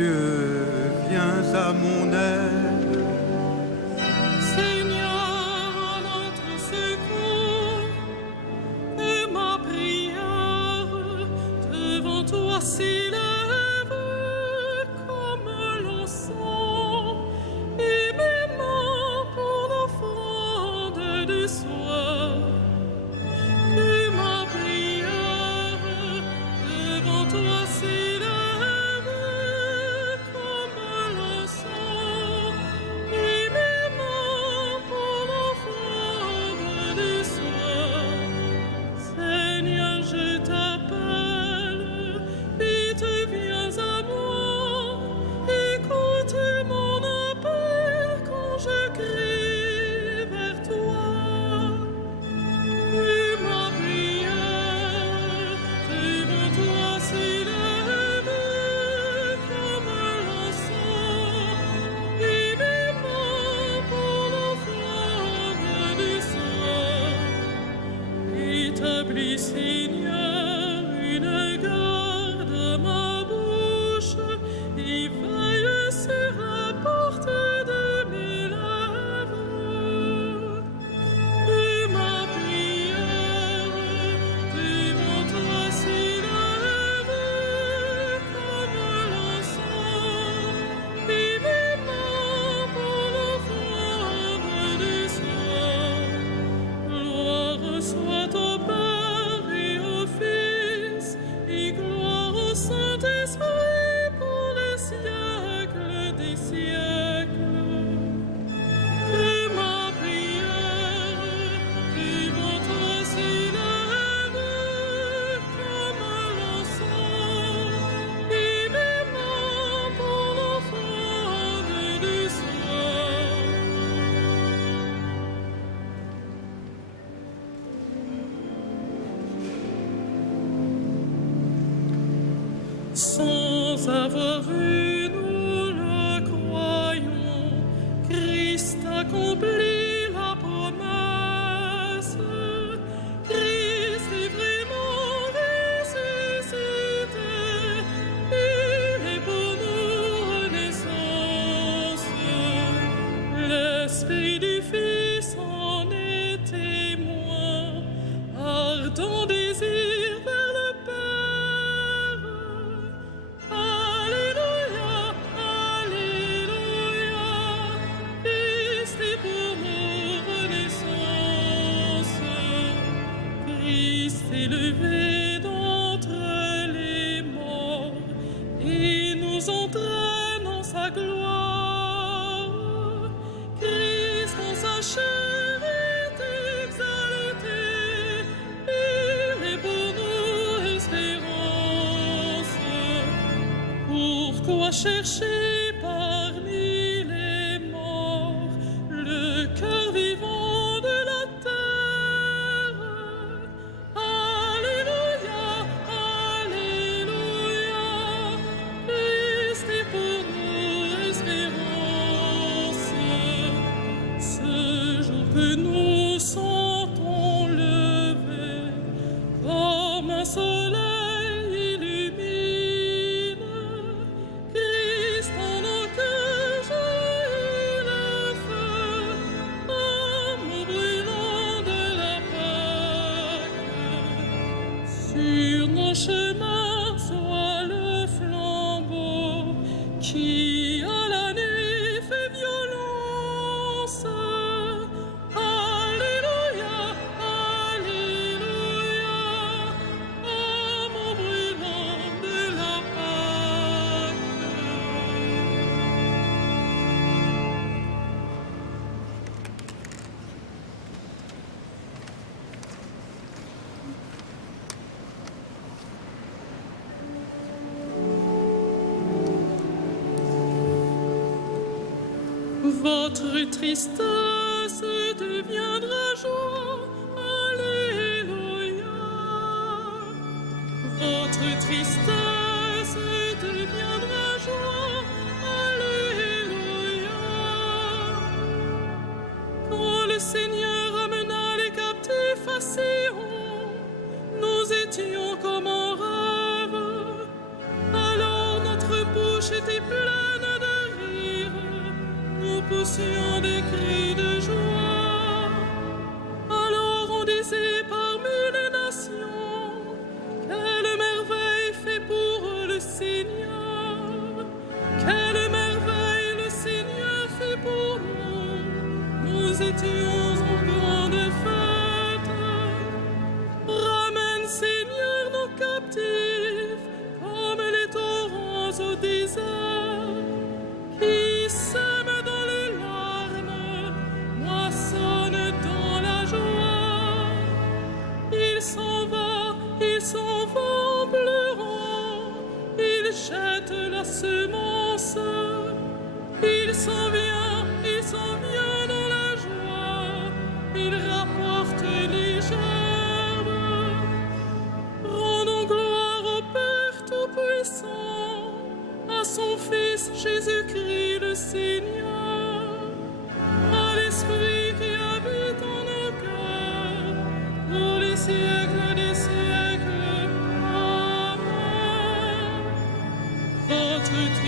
Dieu, viens à mon aide. Seigneur, à notre secours, que ma prière devant toi s'élève comme l'encens, et mes mains pour l'offrande du soir. Que ma prière devant toi s'élève comme l'encens, et mes mains pour l'offrande du soir. Seigneur, je t'appelle, vite viens à moi, écoute mon appel quand je crie vers toi. Que ma prière devant toi s'élève comme l'encens, et mes mains pour l'offrande du soir. Établis, Seigneur, une garde à ma bouche, et veille sur la porte de mes lèvres. Que ma prière devant toi s'élève comme l'encens, et mes mains pour l'offrande du soir. Gloire soit au Père et au Fils, et gloire au Saint-Esprit pour les siècles des siècles. Que ma prière devant toi s'élève comme l'encens, et mes mains pour l'offrande du soir. Sans avoir vu, nous le croyons, Christ accomplit la promesse. Christ est vraiment ressuscité, il est pour nous renaissance. L'Esprit du Fils en est témoin, ardent désir vers le Père. Alléluia, Alléluia, Christ est pour nous renaissance. Christ est levé d'entre les morts et nous entraîne en sa gloire. Christ en sa chair est exalté, il est pour nous espérance. Pourquoi chercher parmi les morts le cœur vivant de la terre? Alléluia, Alléluia, Christ est pour nous espérance. Ce jour que nous sentons lever comme un soleil illumine, Christ en nos cœurs jaillit le feu, amour brûlant de la Pâque. Sur nos chemins soit le flambeau qui à la nuit fait violence. Alléluia, Alléluia, amour brûlant de la Pâque. Votre tristesse deviendra joie, Alléluia. Votre tristesse deviendra joie, Alléluia. Quand le Seigneur amena les captifs à Sion, nous étions comme en rêve. Alors notre bouche était pleine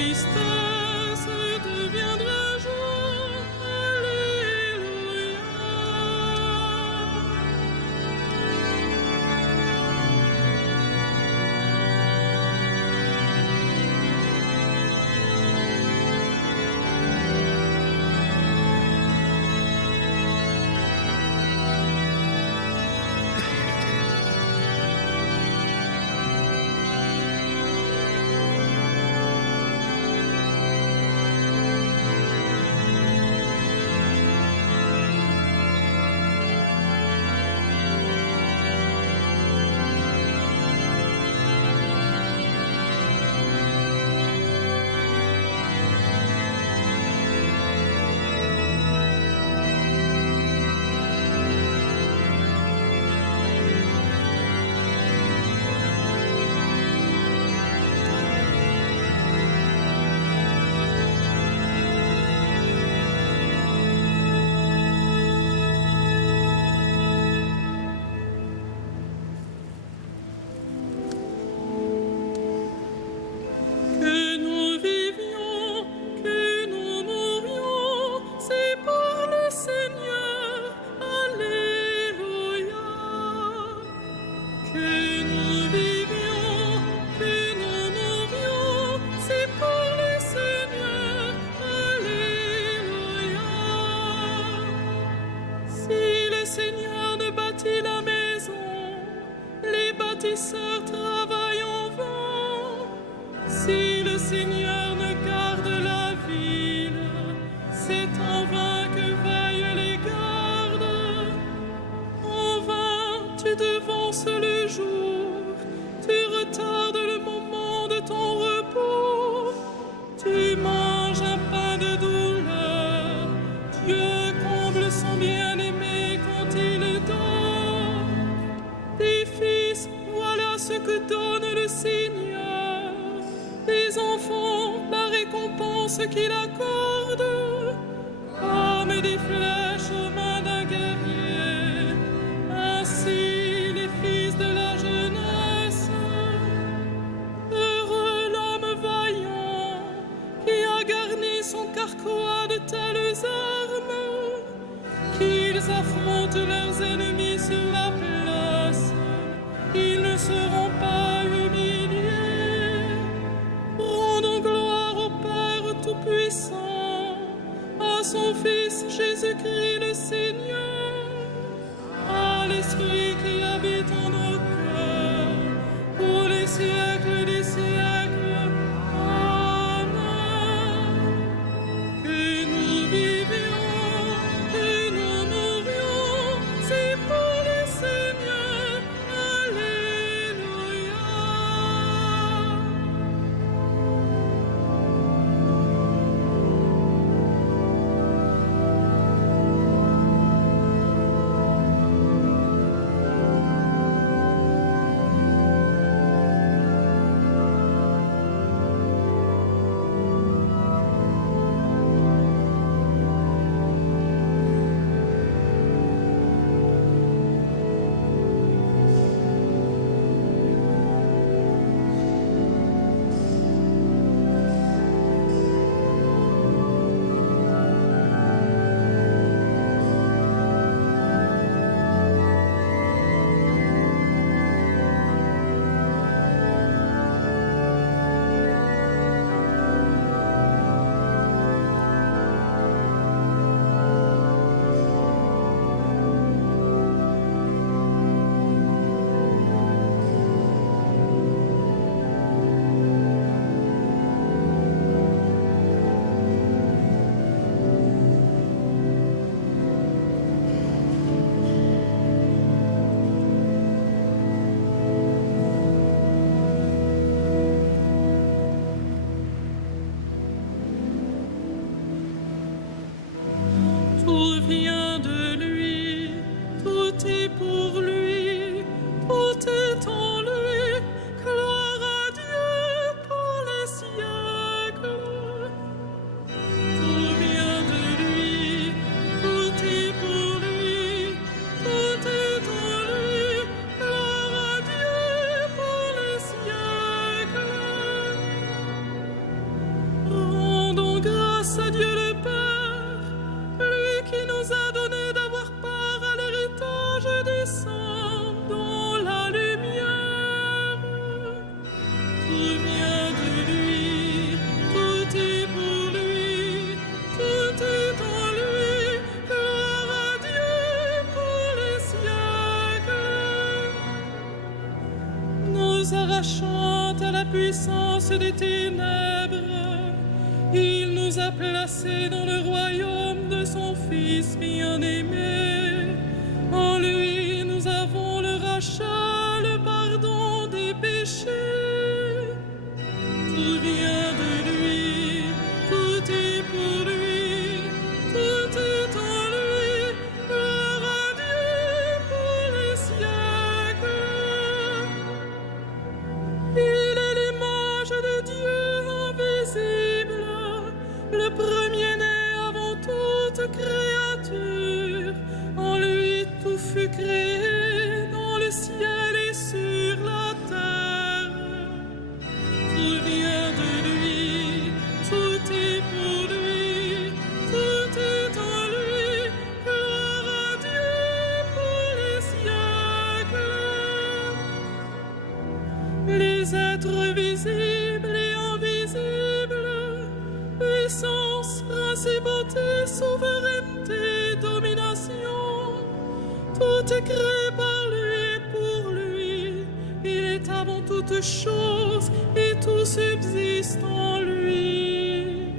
tristesse deviendra joie. Alléluia. Que nous vivions, que nous mourions, c'est pour le Seigneur. Alléluia. Que nous vivions, que nous mourions, c'est pour le Seigneur. Alléluia. Si le Seigneur ne bâtit la maison, les bâtisseurs travaillent en vain. Si le Seigneur ne garde la ville, c'est en vain que vaillent les gardes. En vain tu devances le jour, tu retardes le moment de ton repos. Tu manges un pain de douleur, Dieu comble son bien-aimé quand il dort. Des fils, voilà ce que donne le Seigneur. Des enfants, la récompense qu'il accorde, comme des flèches aux mains d'un guerrier. Ainsi les fils de la jeunesse. Heureux l'homme vaillant qui a garni son carquois de telles armes, qu'ils affrontent leurs ennemis sur la place. Ils ne seront pas humiliés. Rendons gloire au Père Tout-Puissant, à son Fils Jésus-Christ le Seigneur, à l'Esprit qui habite en nos cœurs, pour les siècles des siècles. Amen. Que nous vivions, que nous mourions, c'est pour le Seigneur. Alléluia. descend dans la lumière. Tout vient de lui, tout est pour lui, tout est en lui. Gloire à Dieu pour les siècles. Nous arrachant à la puissance des ténèbres, il nous a placés dans le royaume de son Fils bien-aimé. En lui, nous avons le rachat, le pardon des péchés. Tout vient de lui, tout est pour lui, tout est en lui. Gloire à Dieu pour les siècles. Il est l'image de Dieu invisible, le premier-né avant toute créature. En lui tout fut créé, dans le ciel et sur la terre. Tout vient de lui, tout est pour lui, tout est en lui. Gloire à Dieu pour les siècles. Les êtres visibles et invisibles, puissance, principauté, souveraineté, domination, tout est créé par lui et pour lui. Il est avant toute chose et tout subsiste en lui.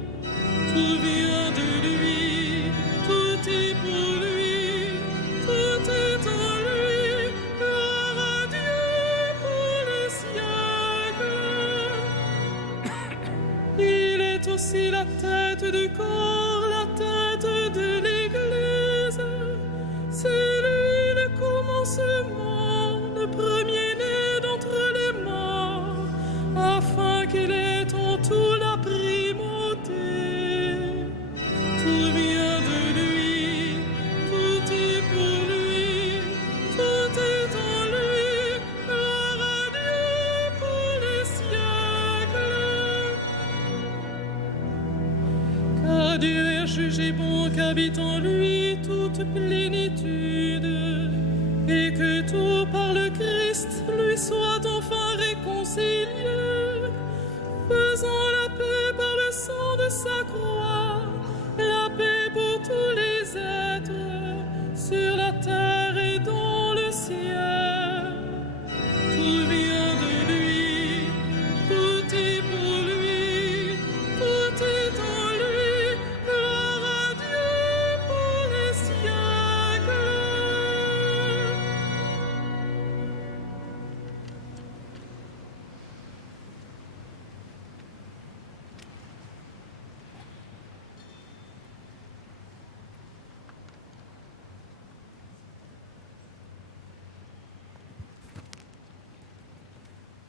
Tout vient de lui, tout est pour lui, tout est en lui. Gloire à Dieu pour les siècles. Il est aussi la tête du corps, la tête de l'Église. C'est lui le commencement, le premier-né d'entre les morts, afin qu'il ait en tout la primauté. Tout vient de lui, tout est pour lui, tout est en lui. Gloire à Dieu pour les siècles. Car Dieu est jugé bon qu'habite en lui toute plénitude, et que tout par le Christ lui soit enfin réconcilié, faisant la paix par le sang de sa croix, la paix pour tous les êtres, sur la terre et dans le ciel. Tout vient de lui, tout est pour lui, tout est en lui. Gloire à Dieu pour les siècles.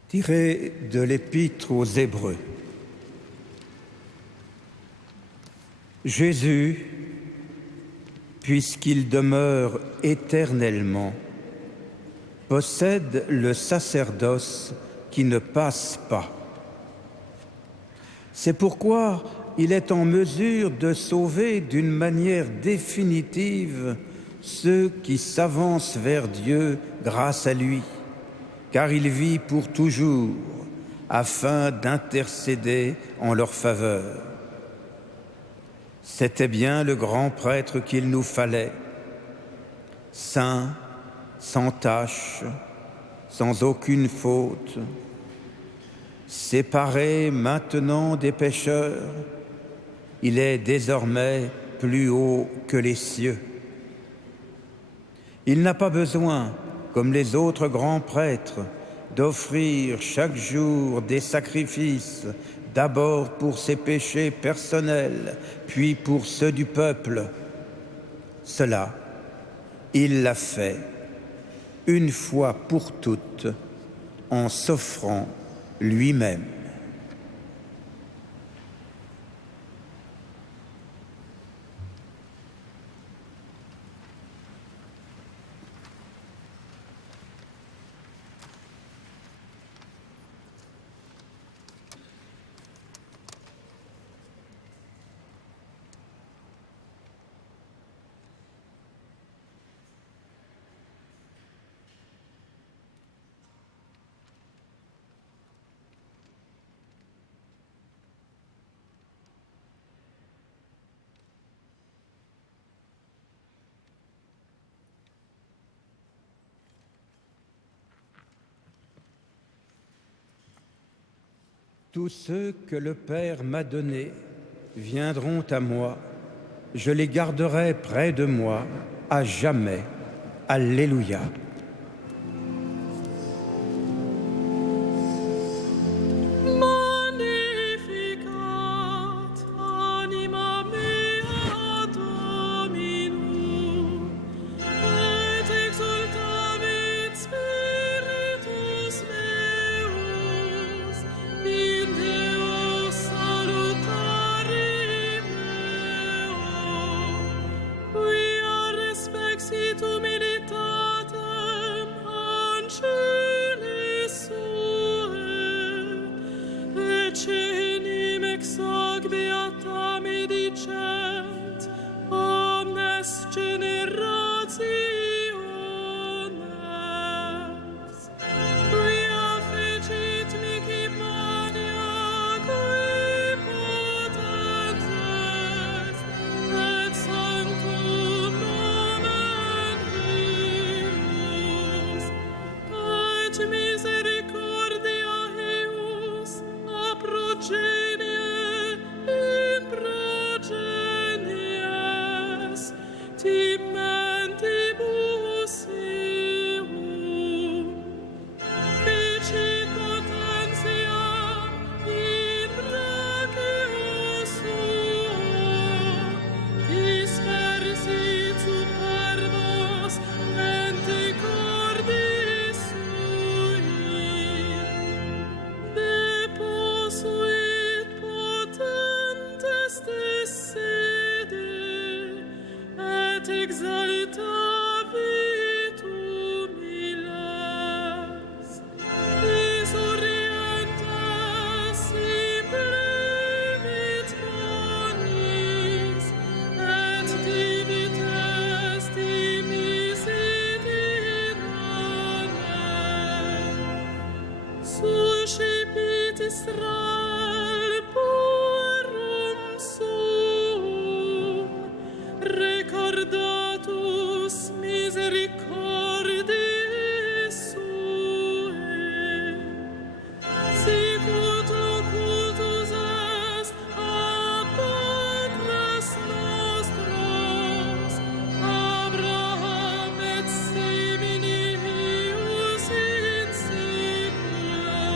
Tiré de l'Épître aux Hébreux. Jésus, puisqu'il demeure éternellement, possède le sacerdoce qui ne passe pas. C'est pourquoi il est en mesure de sauver d'une manière définitive ceux qui s'avancent vers Dieu grâce à lui, car il vit pour toujours afin d'intercéder en leur faveur. C'était bien le grand prêtre qu'il nous fallait, saint, sans tache, sans aucune faute, séparé maintenant des pécheurs, il est désormais plus haut que les cieux. Il n'a pas besoin, comme les autres grands prêtres, d'offrir chaque jour des sacrifices, d'abord pour ses péchés personnels, puis pour ceux du peuple. Cela, il l'a fait une fois pour toutes, en s'offrant lui-même. Tous ceux que le Père m'a donnés viendront à moi. Je les garderai près de moi à jamais. Alléluia. Magnificat anima mea Dominum, et exultavit spiritus meus in Deo salutari meo, quia respexit humilitatem angelis suae, cenim ex hoc beata me dicent, omnes generationes, quia fecit mihi mania qui potens est, et sanctum nomen eius, et misericordia eius a progenie in progenies timentibus ium, ficit potentiam in brachio suo, dispersit superbos mente cordis sui, deposuit potentes de sede, et exaltavit humiles, disorientes implevit bonis, et divites dimisit in amen. Suscipit Israel puerum suum, recordatus misericordiis suae, sicut locutus est ab patres nostros, Abraham et seminius in saecula.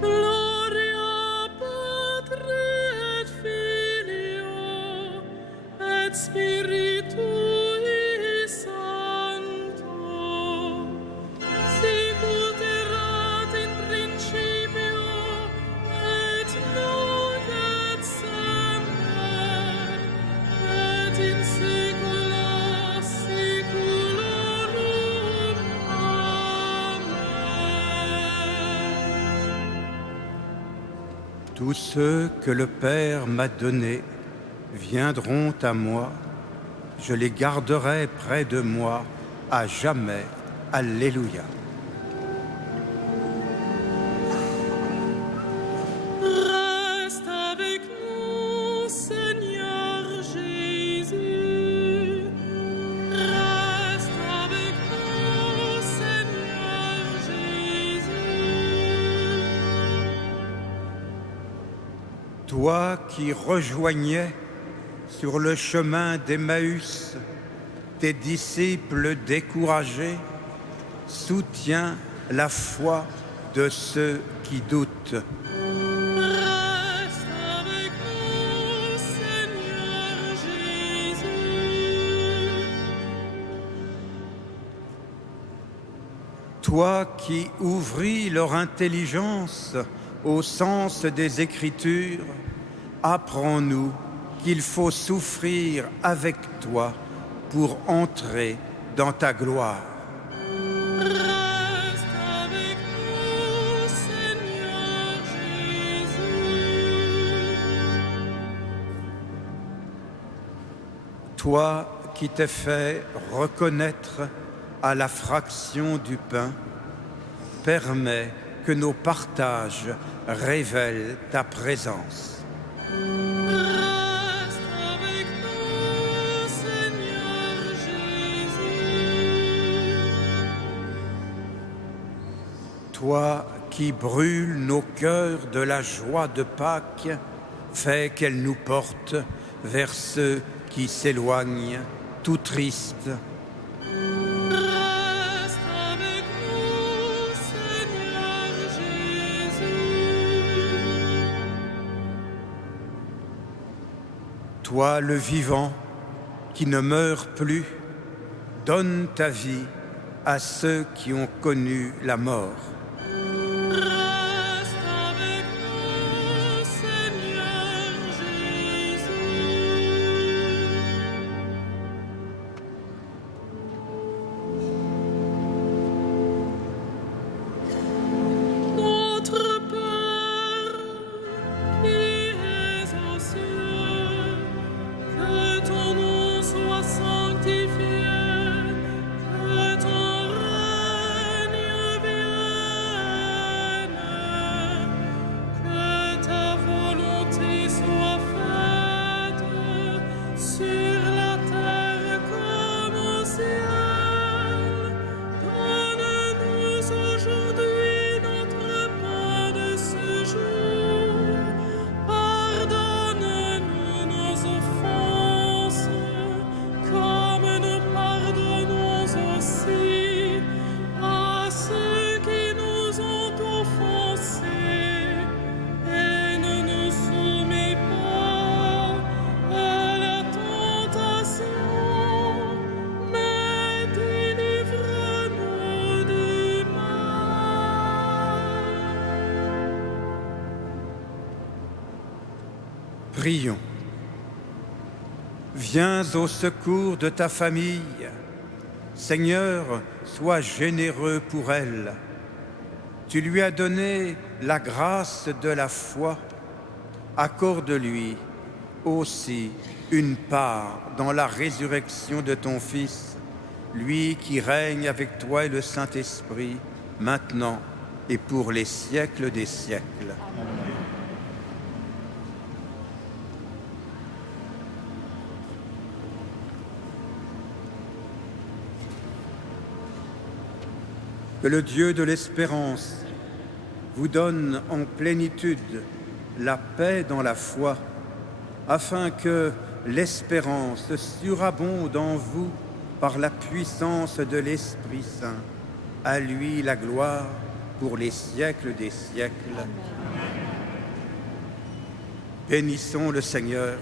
Gloria Patri et Filio et Spiritui Sancto, sicut erat in principio et nunc et semper et in saecula saeculorum. Amen. Tous ceux que le Père m'a donnés viendront à moi. Je les garderai près de moi à jamais. Alléluia. Reste avec nous, Seigneur Jésus. Reste avec nous, Seigneur Jésus. Toi qui rejoignais sur le chemin d'Emmaüs tes disciples découragés, soutiens la foi de ceux qui doutent. Reste avec nous, Seigneur Jésus. Toi qui ouvris leur intelligence au sens des Écritures, apprends-nous qu'il faut souffrir avec toi pour entrer dans ta gloire. Reste avec nous, Seigneur Jésus. Toi qui t'es fait reconnaître à la fraction du pain, permets que nos partages révèlent ta présence. Reste avec nous, Seigneur Jésus. Toi qui brûle nos cœurs de la joie de Pâques, fais qu'elle nous porte vers ceux qui s'éloignent, tout tristes. Reste avec nous, Seigneur Jésus. Toi, le vivant, qui ne meurt plus, donne ta vie à ceux qui ont connu la mort. Reste avec nous, Seigneur Jésus. Notre Père, qui es aux cieux, que ton nom soit sanctifié, que ton règne vienne, que ta volonté soit faite sur la terre comme au ciel. Donne-nous aujourd'hui notre pain de ce jour. Pardonne-nous nos offenses, comme nous pardonnons aussi à ceux qui nous ont offensés. Et ne nous soumets pas à la tentation, mais délivre-nous du mal. Prions. Viens au secours de ta famille. Seigneur, sois généreux pour elle. Tu lui as donné la grâce de la foi. Accorde-lui aussi une part dans la résurrection de ton Fils, lui qui règne avec toi et le Saint-Esprit, maintenant et pour les siècles des siècles. Que le Dieu de l'espérance vous donne en plénitude la paix dans la foi, afin que l'espérance surabonde en vous par la puissance de l'Esprit Saint. À lui la gloire pour les siècles des siècles. Bénissons le Seigneur.